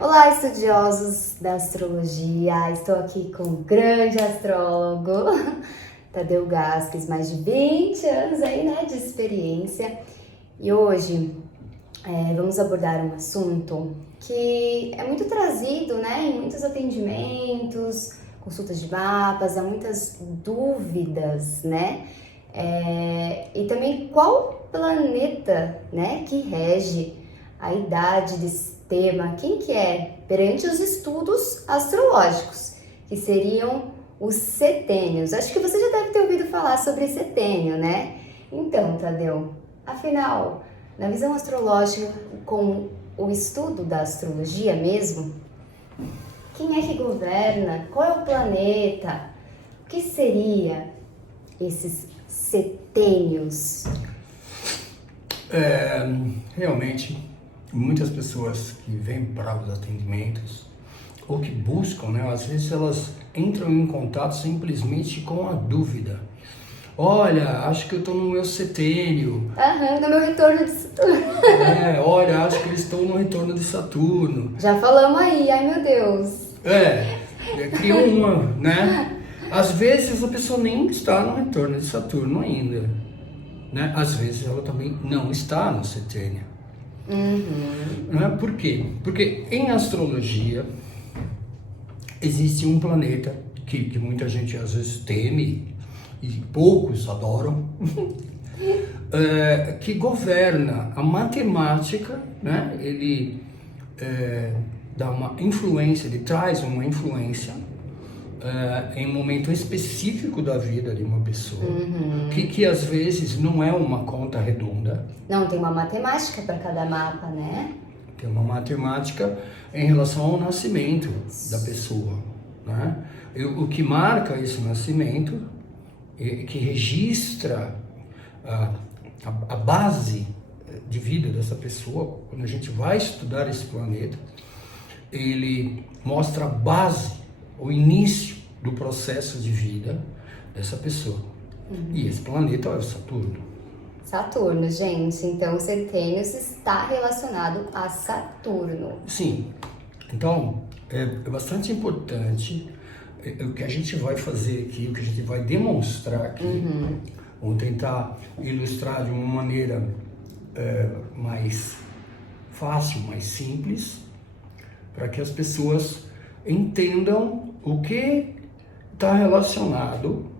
Olá, estudiosos da astrologia! Estou aqui com o grande astrólogo Tadeu Gasques, mais de 20 anos aí, né, de experiência. E hoje vamos abordar um assunto que é muito trazido, né, em muitos atendimentos, consultas de mapas, há muitas dúvidas, né? E também qual planeta, né, que rege a idade desse tema, quem que é? Perante os estudos astrológicos, que seriam os setênios. Acho que você já deve ter ouvido falar sobre setênio, né? Então, Tadeu, afinal, na visão astrológica, com o estudo da astrologia mesmo, quem é que governa? Qual é o planeta? O que seria esses setênios? Realmente, muitas pessoas que vêm para os atendimentos ou que buscam, né, às vezes elas entram em contato simplesmente com a dúvida. Olha, acho que eu estou no meu setênio. No meu retorno de Saturno. Olha, acho que eles estão no retorno de Saturno. Já falamos aí, ai meu Deus. Cria uma, né? Às vezes a pessoa nem está no retorno de Saturno ainda, né? Às vezes ela também não está no setênio. Por quê? Porque em astrologia existe um planeta que muita gente às vezes teme e poucos adoram, que governa a matemática, né? Ele dá uma influência, ele traz uma influência em um momento específico da vida de uma pessoa, que às vezes não é uma conta redonda. Não, tem uma matemática para cada mapa, né? Tem uma matemática em relação ao nascimento da pessoa, né? O que marca esse nascimento, que registra a base de vida dessa pessoa, quando a gente vai estudar esse planeta, ele mostra a base, o início do processo de vida dessa pessoa. E esse planeta é o Saturno. Saturno, gente. Então, o setênios está relacionado a Saturno. Sim. Então, é bastante importante o que a gente vai fazer aqui, o que a gente vai demonstrar aqui. Vamos tentar ilustrar de uma maneira mais fácil, mais simples, para que as pessoas entendam o que está relacionado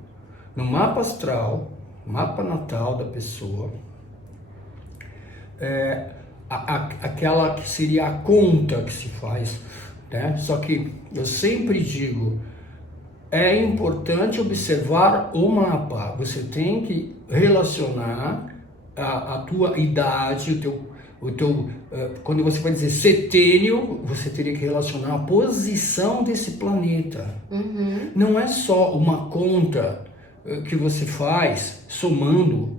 no mapa astral, mapa natal da pessoa, aquela que seria a conta que se faz, né? Só que eu sempre digo, é importante observar o mapa, você tem que relacionar a tua idade, quando você vai dizer setênio, você teria que relacionar a posição desse planeta. Não é só uma conta que você faz somando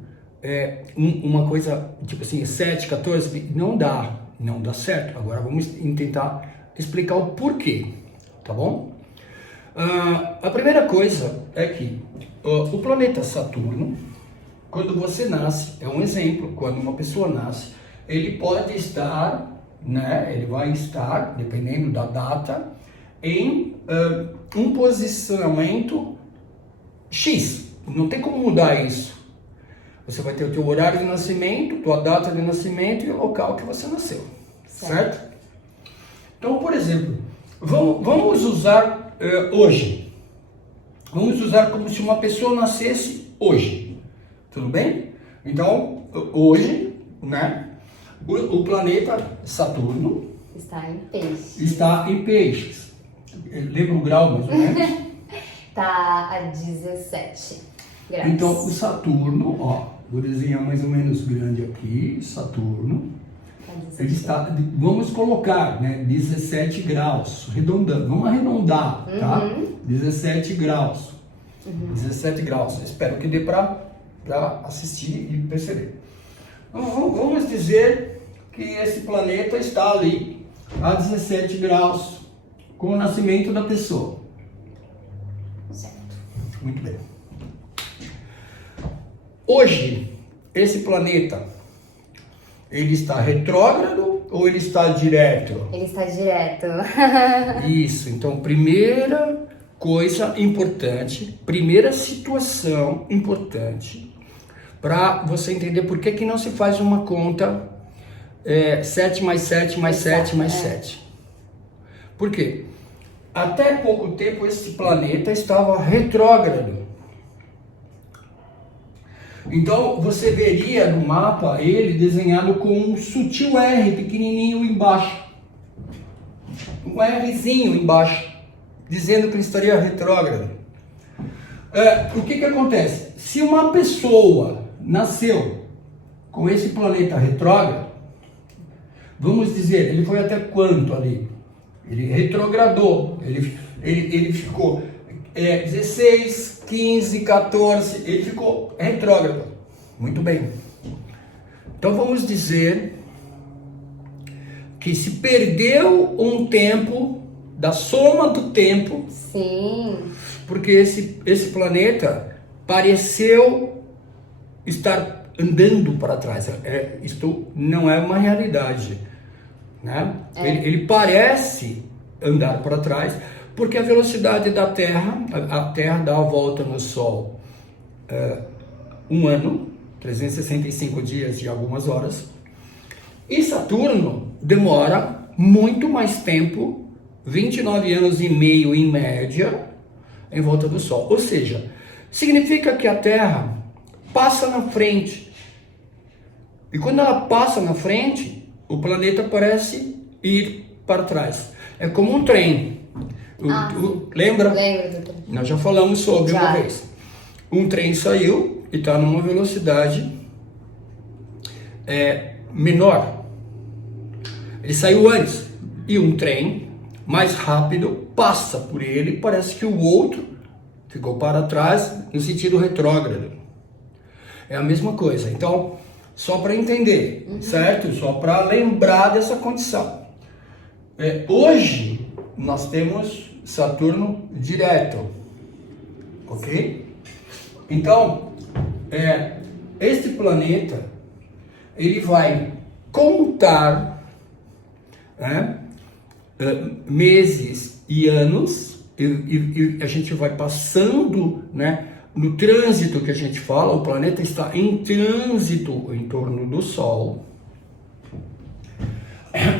uma coisa tipo assim, 7, 14, não dá certo. Agora vamos tentar explicar o porquê, tá bom? A primeira coisa é que o planeta Saturno, quando você nasce, é um exemplo, quando uma pessoa nasce, ele pode estar, né, ele vai estar, dependendo da data, em um posicionamento X. Não tem como mudar isso. Você vai ter o teu horário de nascimento, tua data de nascimento e o local que você nasceu. Certo? Então, por exemplo, vamos usar hoje. Vamos usar como se uma pessoa nascesse hoje. Tudo bem? Então, hoje, né? O planeta Saturno está em peixes. Está em peixes. Lembra o grau, mais ou menos? Está a 17 graus. Então, o Saturno, vou desenhar mais ou menos grande aqui, Saturno. Ele está, vamos colocar, né, 17 graus, arredondando. Vamos arredondar, tá? 17 graus. 17 graus. Espero que dê para assistir e perceber. Vamos dizer que esse planeta está ali a 17 graus com o nascimento da pessoa. Certo. Muito bem. Hoje, esse planeta Ele está retrógrado ou ele está direto? Ele está direto. Isso, então primeira coisa importante, primeira situação importante para você entender por que não se faz uma conta 7 mais 7 mais 7 mais 7. Por quê? Até pouco tempo esse planeta estava retrógrado. Então você veria no mapa ele desenhado com um sutil R pequenininho embaixo. Um Rzinho embaixo, dizendo que ele estaria retrógrado. O que acontece? Se uma pessoa nasceu com esse planeta retrógrado, vamos dizer, ele foi até quanto ali? Ele retrogradou, ele ficou 16, 15, 14, ele ficou retrógrado. Muito bem. Então vamos dizer que se perdeu um tempo, da soma do tempo. Sim. Porque esse planeta pareceu estar andando para trás. Isto não é uma realidade, né? Ele parece andar para trás, porque a velocidade da Terra, a Terra dá a volta no Sol um ano, 365 dias e algumas horas, e Saturno demora muito mais tempo, 29 anos e meio em média, em volta do Sol. Ou seja, significa que a Terra passa na frente. E quando ela passa na frente, o planeta parece ir para trás. É como um trem. Lembra? Lembro. Nós já falamos sobre uma vez. Um trem saiu e está numa velocidade menor. Ele saiu antes. E um trem mais rápido passa por ele, parece que o outro ficou para trás no sentido retrógrado. É a mesma coisa. Então, só para entender, certo? Só para lembrar dessa condição. Hoje, nós temos Saturno direto, ok? Então, este planeta, ele vai contar meses e anos, e a gente vai passando, né, no trânsito que a gente fala, o planeta está em trânsito em torno do Sol.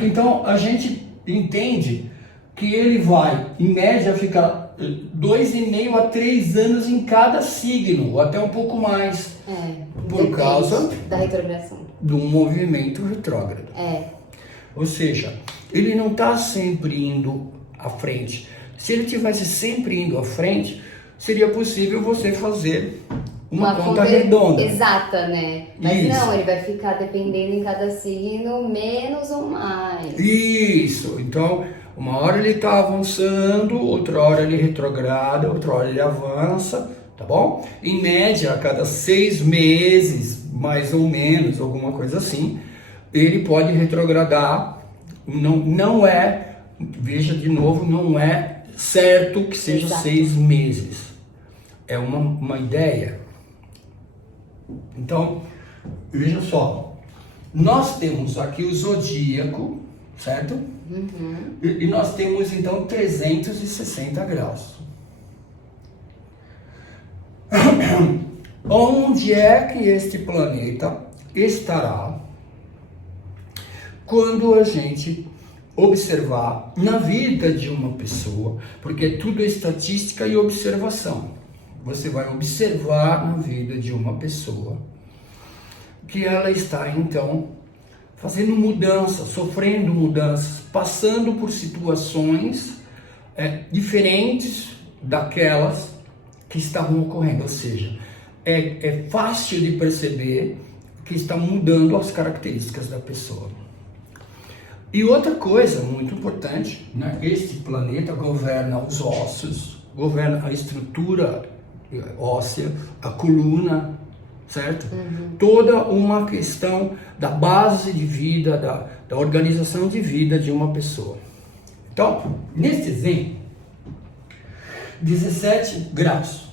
Então a gente entende que ele vai, em média, ficar 2,5 a 3 anos em cada signo, ou até um pouco mais, por causa da retrogradação, do movimento retrógrado. Ou seja, ele não está sempre indo à frente. Se ele tivesse sempre indo à frente, seria possível você fazer uma conta redonda. Exata, né? Mas isso. Não, ele vai ficar dependendo em cada signo, menos ou mais. Isso. Então, uma hora ele está avançando, outra hora ele retrograda, outra hora ele avança, tá bom? Em média, a cada 6 meses, mais ou menos, alguma coisa assim, ele pode retrogradar. Não é, veja de novo, não é certo que seja 6 meses. É uma ideia. Então, veja só. Nós temos aqui o zodíaco, certo? E nós temos, então, 360 graus. Onde é que este planeta estará quando a gente observar na vida de uma pessoa, porque tudo é estatística e observação. Você vai observar na vida de uma pessoa que ela está, então, fazendo mudanças, sofrendo mudanças, passando por situações diferentes daquelas que estavam ocorrendo. Ou seja, é fácil de perceber que está mudando as características da pessoa. E outra coisa muito importante, né? Este planeta governa os ossos, governa a estrutura óssea, a coluna, certo? Toda uma questão da base de vida, da organização de vida de uma pessoa. Então, neste exemplo, 17 graus.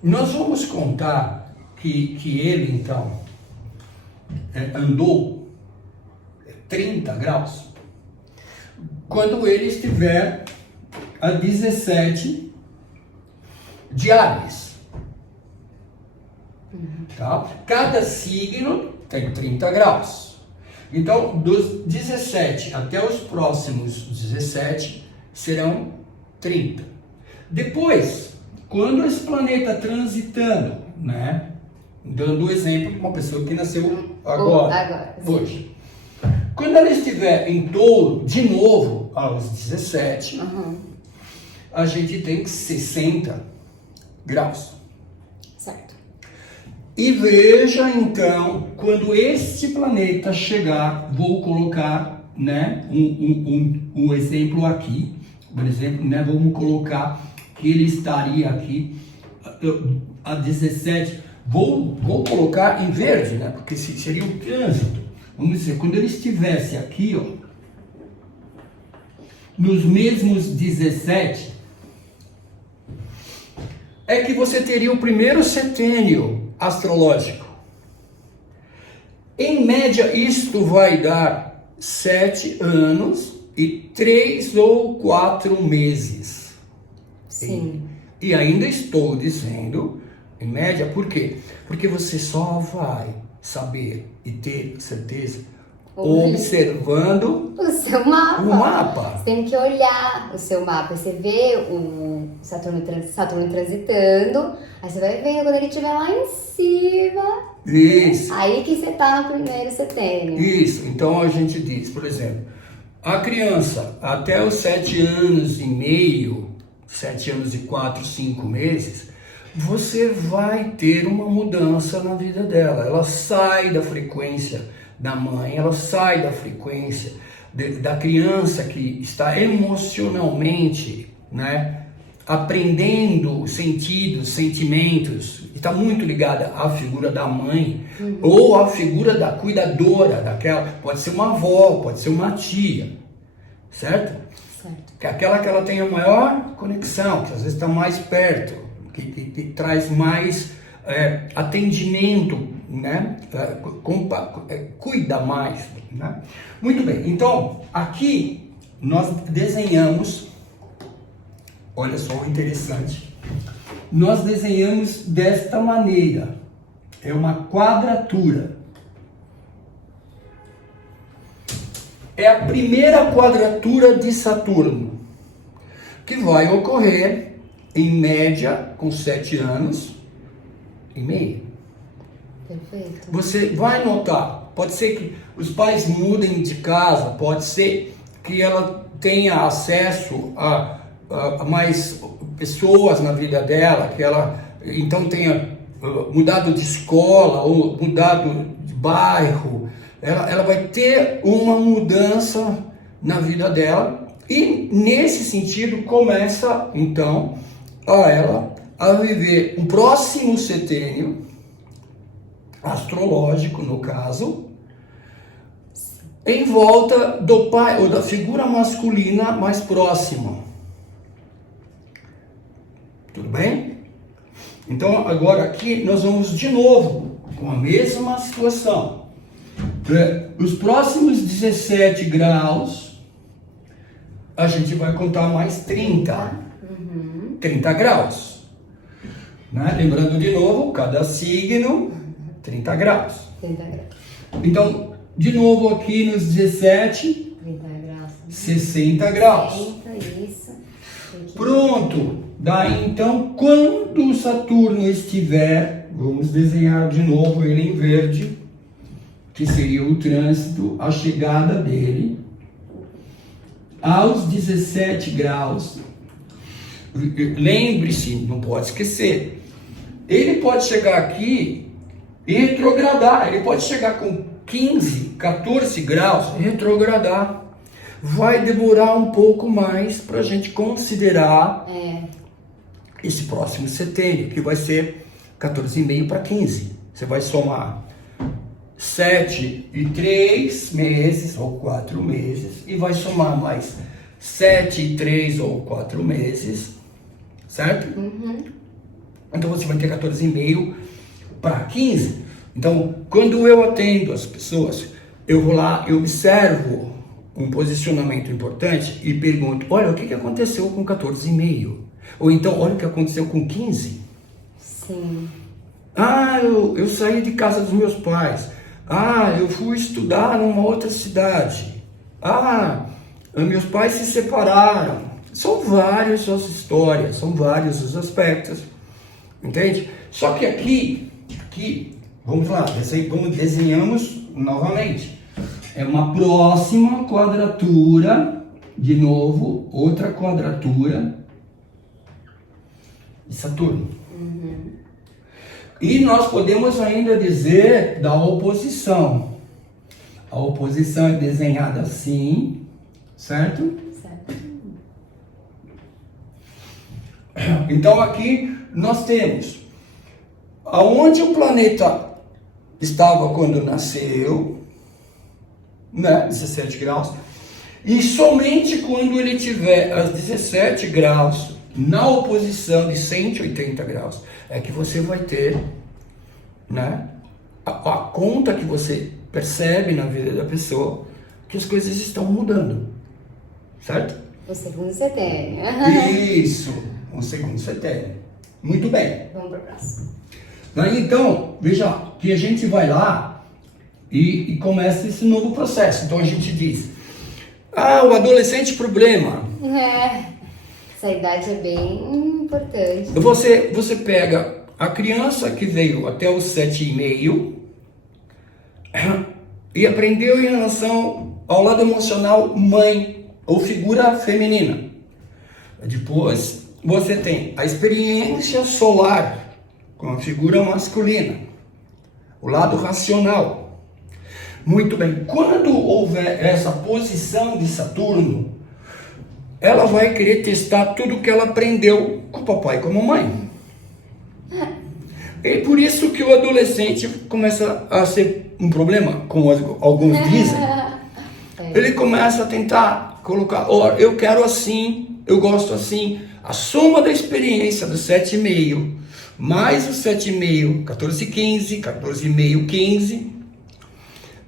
Nós vamos contar que ele, então, andou 30 graus. Quando ele estiver a 17 de Áries. Tá? Cada signo tem 30 graus. Então, dos 17 até os próximos 17 serão 30. Depois, quando esse planeta transitando, né? Dando o exemplo de uma pessoa que nasceu agora hoje. Quando ela estiver em touro, de novo, aos 17, a gente tem 60 graus. Certo. E veja, então, quando este planeta chegar, vou colocar, né, um exemplo aqui. Por exemplo, né, vamos colocar que ele estaria aqui a 17. Vou colocar em verde, né, porque seria o trânsito. Vamos dizer, quando ele estivesse aqui, ó, nos mesmos 17, é que você teria o primeiro setênio astrológico. Em média, isto vai dar 7 anos e 3 ou 4 meses. Sim. E ainda estou dizendo, em média, por quê? Porque você só vai saber e ter certeza observando o seu mapa. O mapa. Você tem que olhar o seu mapa. Você vê o Saturno transitando, aí você vai ver quando ele estiver lá em cima. Isso. Aí que você tá no primeiro setênio. Isso. Então a gente diz, por exemplo, a criança até os 7 anos e meio, 7 anos e 4, 5 meses, você vai ter uma mudança na vida dela. Ela sai da frequência da mãe, ela sai da frequência da criança que está emocionalmente, né, aprendendo sentidos, sentimentos, e está muito ligada à figura da mãe, ou à figura da cuidadora, daquela, pode ser uma avó, pode ser uma tia, certo? Que é aquela que ela tem a maior conexão, que às vezes está mais perto, que traz mais atendimento, né? Cuida mais, né? Muito bem, então aqui nós desenhamos, olha só o interessante, nós desenhamos desta maneira, é uma quadratura. É a primeira quadratura de Saturno, que vai ocorrer em média com 7 anos e meio. Perfeito. Você vai notar, pode ser que os pais mudem de casa, pode ser que ela tenha acesso a mais pessoas na vida dela, que ela então tenha mudado de escola ou mudado de bairro. Ela vai ter uma mudança na vida dela e nesse sentido começa então ela a viver um próximo setênio astrológico, no caso, em volta do pai ou da figura masculina mais próxima. Tudo bem? Então agora aqui nós vamos de novo com a mesma situação. Os próximos 17 graus a gente vai contar mais 30 graus, né? Lembrando de novo, cada signo 30 graus. 30 graus. Então, de novo aqui nos 17, 30 graus. 60 graus. 60, isso. Pronto. Daí então, quando Saturno estiver, vamos desenhar de novo ele em verde, que seria o trânsito, a chegada dele, aos 17 graus. Lembre-se, não pode esquecer, ele pode chegar aqui e retrogradar, ele pode chegar com 15, 14 graus e retrogradar. Vai demorar um pouco mais para a gente considerar esse próximo setênio, que vai ser 14,5 para 15. Você vai somar 7 e 3 meses ou 4 meses e vai somar mais 7 e 3 ou 4 meses, certo? Então você vai ter 14,5 para 15. Então, quando eu atendo as pessoas, eu vou lá e observo um posicionamento importante e pergunto, olha, o que aconteceu com 14,5? Ou então, olha o que aconteceu com 15. Sim. Ah, eu saí de casa dos meus pais. Ah, eu fui estudar numa outra cidade. Ah, meus pais se separaram. São várias as histórias, são vários os aspectos. Entende? Só que aqui, vamos lá, desenhamos novamente. É uma próxima quadratura, de novo, outra quadratura de Saturno. E nós podemos ainda dizer da oposição. A oposição é desenhada assim, certo? Certo. Então aqui nós temos aonde o planeta estava quando nasceu, né, 17 graus, e somente quando ele tiver as 17 graus na oposição de 180 graus, é que você vai ter, né, a conta que você percebe na vida da pessoa que as coisas estão mudando, certo? O segundo setênio. Isso, o segundo setênio. Muito bem. Vamos para o próximo. Então, veja que a gente vai lá e começa esse novo processo. Então a gente diz, o adolescente problema. Essa idade é bem importante. Você pega a criança que veio até os 7,5 e aprendeu em relação ao lado emocional mãe ou figura feminina. Depois você tem a experiência solar com a figura masculina, o lado racional. Muito bem, quando houver essa posição de Saturno, ela vai querer testar tudo que ela aprendeu com o papai e com a mamãe. E por isso que o adolescente começa a ser um problema, como alguns dizem. Ele começa a tentar colocar, eu quero assim, eu gosto assim. A soma da experiência do 7,5, mais o 7,5, 14,15, 14,5, 15,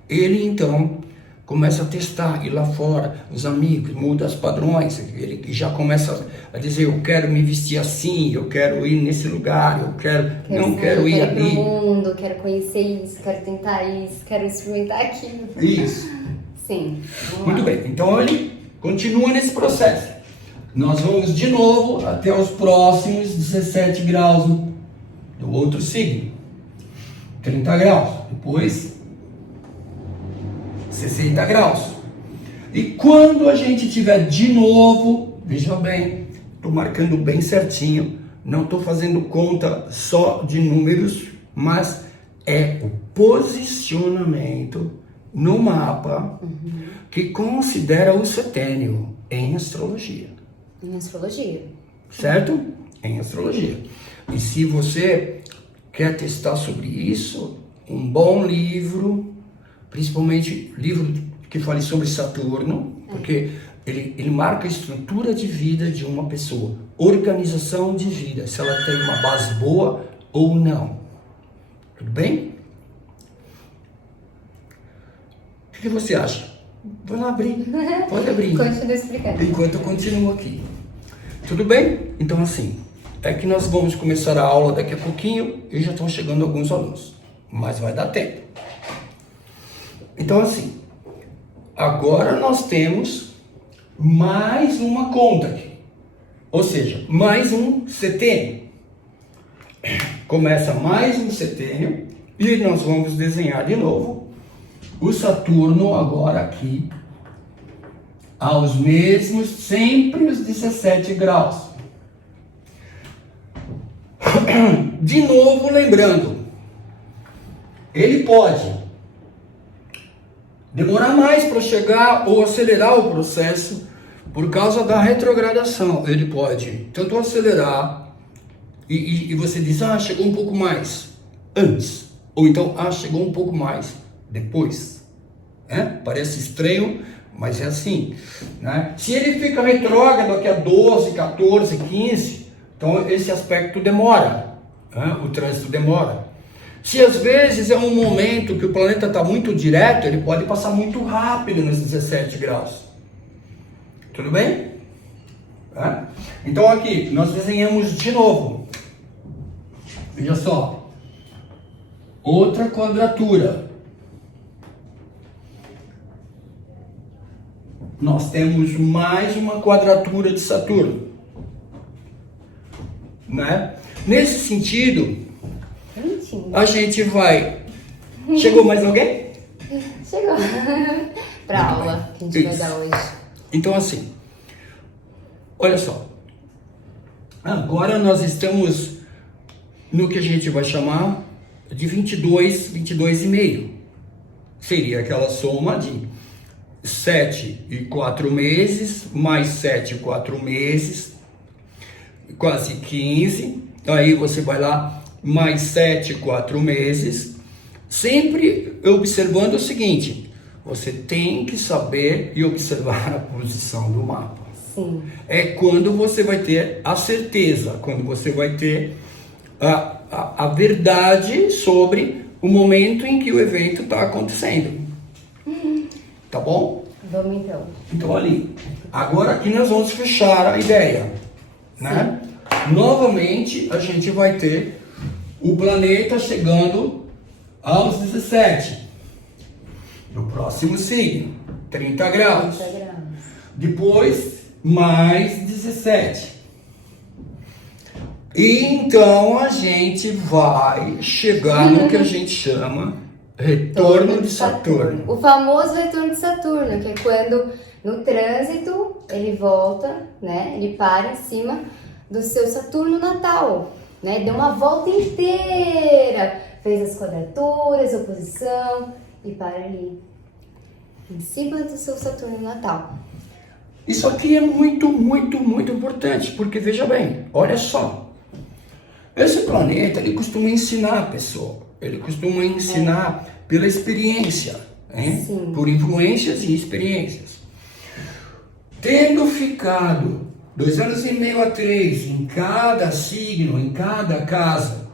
ele então começa a testar, ir lá fora, os amigos, muda os padrões, ele já começa a dizer, eu quero me vestir assim, eu quero ir nesse lugar, eu quero ir ali. Quero ir pro mundo, quero conhecer isso, quero tentar isso, quero experimentar aquilo. Isso. Sim. Muito bem, então ele continua nesse processo. Nós vamos de novo até os próximos 17 graus do outro signo. 30 graus, depois 60 graus. E quando a gente tiver de novo, veja bem, estou marcando bem certinho, não estou fazendo conta só de números, mas é o posicionamento no mapa que considera o setênio em astrologia. Em astrologia. Certo? Em astrologia. E se você quer testar sobre isso, um bom livro, principalmente livro que fale sobre Saturno, porque ele marca a estrutura de vida de uma pessoa, organização de vida, se ela tem uma base boa ou não. Tudo bem? O que você acha? Vai lá abrir. Pode abrir. Continua explicando. Enquanto eu continuo aqui. Tudo bem? Então assim, é que nós vamos começar a aula daqui a pouquinho e já estão chegando alguns alunos. Mas vai dar tempo. Então assim, agora nós temos mais uma conta aqui. Ou seja, mais um setênio. Começa mais um setênio e nós vamos desenhar de novo o Saturno agora aqui aos mesmos, sempre os 17 graus. De novo, lembrando, ele pode demorar mais para chegar ou acelerar o processo por causa da retrogradação. Ele pode tanto acelerar e você diz, chegou um pouco mais antes, ou então, chegou um pouco mais depois. Parece estranho, mas é assim, né? Se ele fica retrógrado daqui a 12, 14, 15, então esse aspecto demora, o trânsito demora. Se às vezes é um momento que o planeta está muito direto, ele pode passar muito rápido nos 17 graus. Tudo bem? Tá? Então aqui, nós desenhamos de novo. Veja só. Outra quadratura. Nós temos mais uma quadratura de Saturno. Né? Nesse sentido, a gente vai... Chegou mais alguém? Chegou. Para a aula que a gente vai dar hoje. Então assim, olha só. Agora nós estamos no que a gente vai chamar de 22,5. Seria aquela soma de 7 e 4 meses, mais 7 e 4 meses, quase 15. Aí você vai lá, mais 7 e 4 meses, sempre observando o seguinte: você tem que saber e observar a posição do mapa. Sim. É quando você vai ter a certeza, quando você vai ter a verdade sobre o momento em que o evento está acontecendo. Tá bom? Vamos então. Então ali, agora aqui nós vamos fechar a ideia, né? Novamente a gente vai ter o planeta chegando aos 17, no próximo signo, 30 graus. 30 graus. Depois, mais 17. E então a gente vai chegar no que a gente chama retorno de Saturno. O famoso retorno de Saturno, que é quando no trânsito ele volta, né? Ele para em cima do seu Saturno natal, né? Deu uma volta inteira, fez as quadraturas, oposição e para ali, em cima do seu Saturno natal. Isso aqui é muito, muito, muito importante, porque veja bem, olha só. Esse planeta, ele costuma ensinar a pessoa, ele costuma ensinar pela experiência, né? Por influências e experiências. Tendo ficado 2 anos e meio a 3 em cada signo, em cada casa,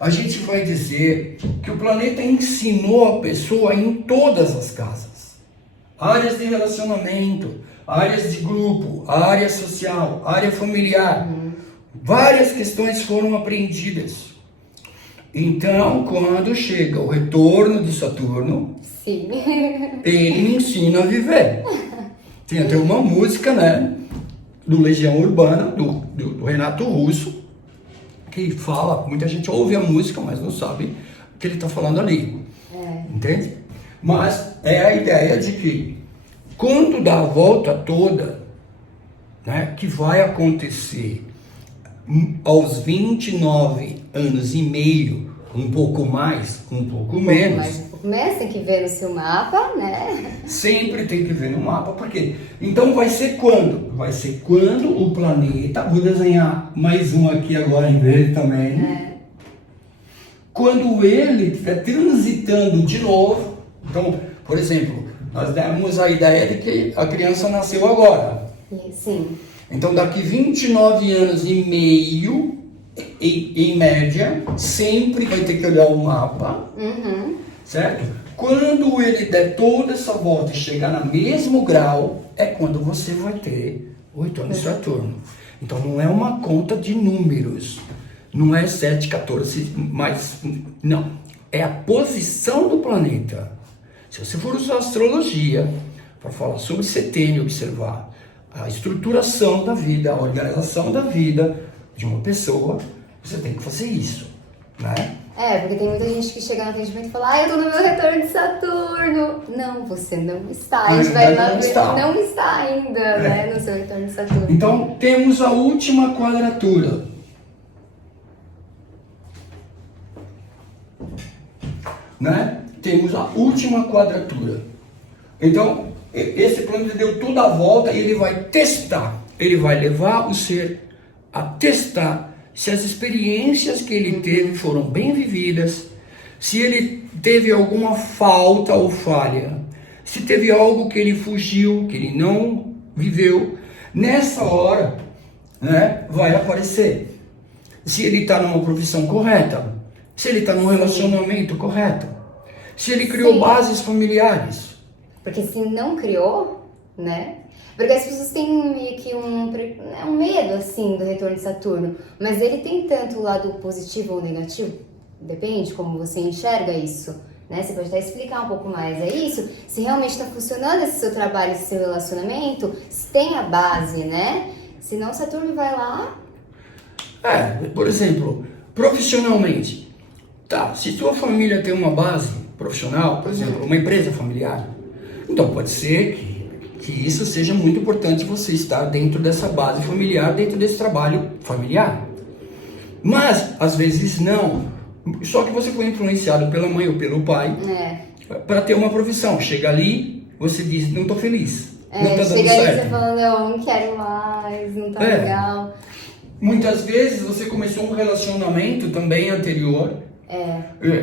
a gente vai dizer que o planeta ensinou a pessoa em todas as casas. Áreas de relacionamento, áreas de grupo, área social, área familiar. Várias questões foram aprendidas. Então, quando chega o retorno de Saturno, Sim. ele me ensina a viver. Tem até uma música, né, do Legião Urbana, do Renato Russo, que fala, muita gente ouve a música, mas não sabe o que ele está falando ali. Entende? Mas é a ideia de que, quando dá a volta toda, né, que vai acontecer aos 29 anos e meio, um pouco mais, um pouco menos. Mas um pouco menos, tem que ver no seu mapa, né? Sempre tem que ver no mapa, porque então vai ser quando? Vai ser quando o planeta, vou desenhar mais um aqui agora em verde também. Quando ele estiver transitando de novo. Então, por exemplo, nós demos a ideia de que a criança nasceu agora. Sim. Então, daqui 29 anos e meio, em média, sempre vai ter que olhar o mapa, certo? Quando ele der toda essa volta e chegar no mesmo grau, é quando você vai ter o retorno de Saturno. Então, não é uma conta de números, não é 7, 14, mas não. É a posição do planeta. Se você for usar astrologia para falar sobre setênio, observar a estruturação da vida, a organização da vida de uma pessoa, você tem que fazer isso, né? Porque tem muita gente que chega no atendimento e fala: eu tô no meu retorno de Saturno. Não, você não está. A gente vai lá ver, não está ainda, né, no seu retorno de Saturno. Então, temos a última quadratura. Né? Temos a última quadratura. Então, esse planeta deu toda a volta e ele vai testar. Ele vai levar o ser a testar se as experiências que ele teve foram bem vividas, se ele teve alguma falta ou falha, se teve algo que ele fugiu, que ele não viveu. Nessa hora, né, vai aparecer. Se ele está numa profissão correta, Se ele está num relacionamento correto. Se ele criou bases familiares. Porque se não criou, né? Porque as pessoas têm meio que um medo, assim, do retorno de Saturno. Mas ele tem tanto o lado positivo ou negativo? Depende como você enxerga isso, né? Você pode até explicar um pouco mais, é isso? Se realmente está funcionando esse seu trabalho, esse seu relacionamento, se tem a base, né? Senão Saturno vai lá... Por exemplo, profissionalmente. Tá, se tua família tem uma base profissional, por exemplo, uma empresa familiar, então pode ser que isso seja muito importante você estar dentro dessa base familiar, dentro desse trabalho familiar. Mas, às vezes não. Só que você foi influenciado pela mãe ou pelo pai para ter uma profissão. Chega ali, você diz, não estou feliz, não está dando certo. Chega ali você fala, não quero mais, não tá legal. Muitas vezes você começou um relacionamento também anterior.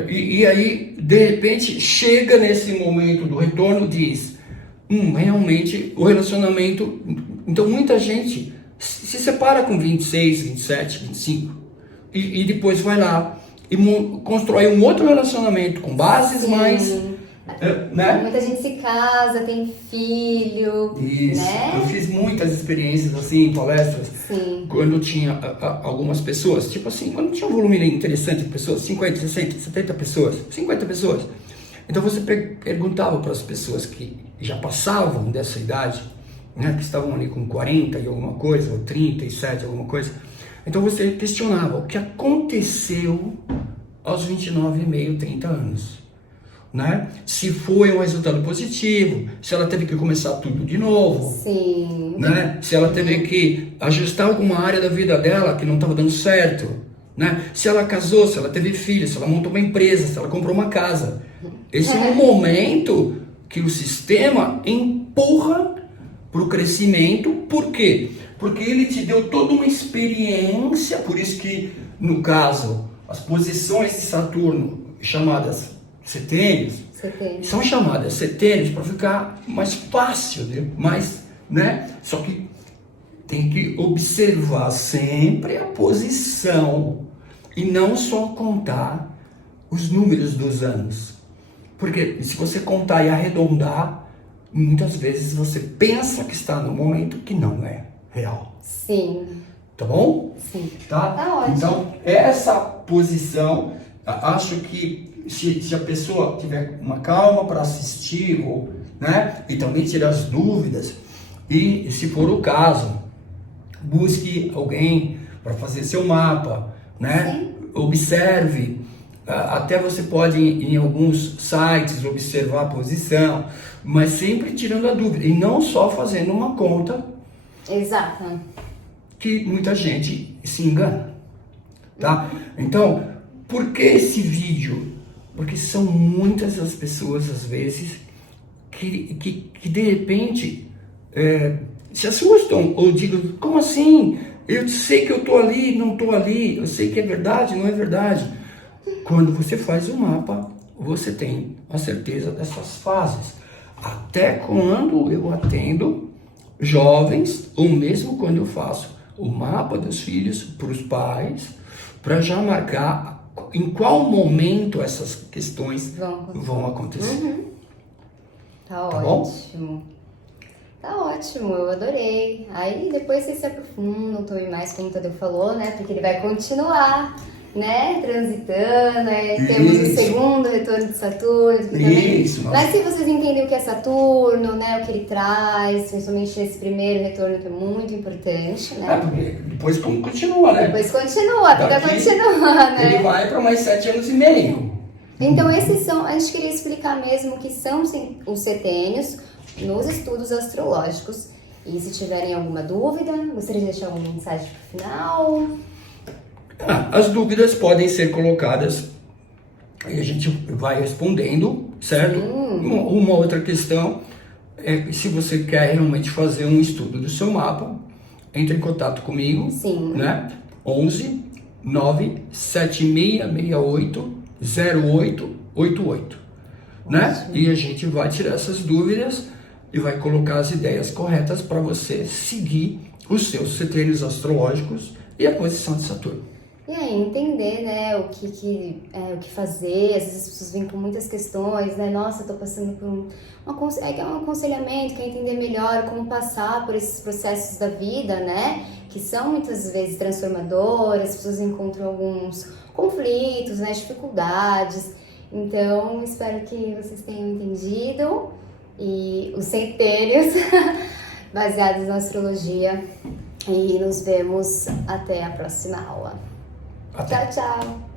E aí, de repente, chega nesse momento do retorno, diz, realmente o relacionamento... Então muita gente se separa com 26, 27, 25 e depois vai lá e constrói um outro relacionamento com bases mais... né? Muita gente se casa, tem filho, isso, né? Eu fiz muitas experiências assim, em palestras, Sim. Quando tinha algumas pessoas, tipo assim, quando tinha um volume interessante de pessoas, 50, 60, 70 pessoas, 50 pessoas. Então você perguntava para as pessoas que já passavam dessa idade, né, que estavam ali com 40 e alguma coisa, ou 37 alguma coisa, então você questionava o que aconteceu aos 29,5, 30 anos. Né? Se foi um resultado positivo, se ela teve que começar tudo de novo, sim, né? Se ela teve que ajustar alguma área da vida dela que não estava dando certo, né? Se ela casou, se ela teve filhos, se ela montou uma empresa, se ela comprou uma casa. Esse é um momento que o sistema empurra para o crescimento. Por quê? Porque ele te deu toda uma experiência, por isso que, no caso, as posições de Saturno, chamadas setênios, são chamadas setênios para ficar mais fácil, né? Só que tem que observar sempre a posição e não só contar os números dos anos. Porque se você contar e arredondar, muitas vezes você pensa que está no momento que não é real. Sim. Tá bom? Sim. Tá ótimo. Então, essa posição, acho que se a pessoa tiver uma calma para assistir, né, e também tirar as dúvidas, e se for o caso, busque alguém para fazer seu mapa, né? Sim. Observe, até você pode em alguns sites observar a posição, mas sempre tirando a dúvida, e não só fazendo uma conta. Exato. Que muita gente se engana, tá? Então, por que esse vídeo? Porque são muitas as pessoas, às vezes, que de repente se assustam ou digam, como assim? Eu sei que eu estou ali, não estou ali, eu sei que é verdade, não é verdade. Quando você faz o mapa, você tem a certeza dessas fases. Até quando eu atendo jovens, ou mesmo quando eu faço o mapa dos filhos para os pais, para já marcar em qual momento essas questões vão acontecer. Tá ótimo. Tá ótimo, eu adorei. Aí depois vocês se aprofundam, tomem mais como o Tadeu falou, né? Porque ele vai continuar, né? Transitando, temos o segundo retorno de Saturno. Isso. Mas se vocês entendem o que é Saturno, né? O que ele traz, principalmente esse primeiro retorno que é muito importante, né? Porque depois continua, né? Depois continua, a vida continua, né? Ele vai para mais 7 anos e meio. Então esses são, a gente queria explicar mesmo o que são os setênios nos estudos astrológicos. E se tiverem alguma dúvida, gostaria de deixar alguma mensagem pro final? As dúvidas podem ser colocadas e a gente vai respondendo, certo? Uma outra questão é se você quer realmente fazer um estudo do seu mapa, entre em contato comigo. Sim. Né? 11 97668 0888, né? E a gente vai tirar essas dúvidas e vai colocar as ideias corretas para você seguir os seus setênios astrológicos e a posição de Saturno. E aí entender, né, o que fazer. Às vezes as pessoas vêm com muitas questões, né? Nossa, eu tô passando por é um aconselhamento, quer entender melhor como passar por esses processos da vida, né? Que são muitas vezes transformadores, as pessoas encontram alguns conflitos, né, dificuldades. Então, espero que vocês tenham entendido e os centênios baseados na astrologia. E nos vemos até a próxima aula. Até. Tchau, tchau!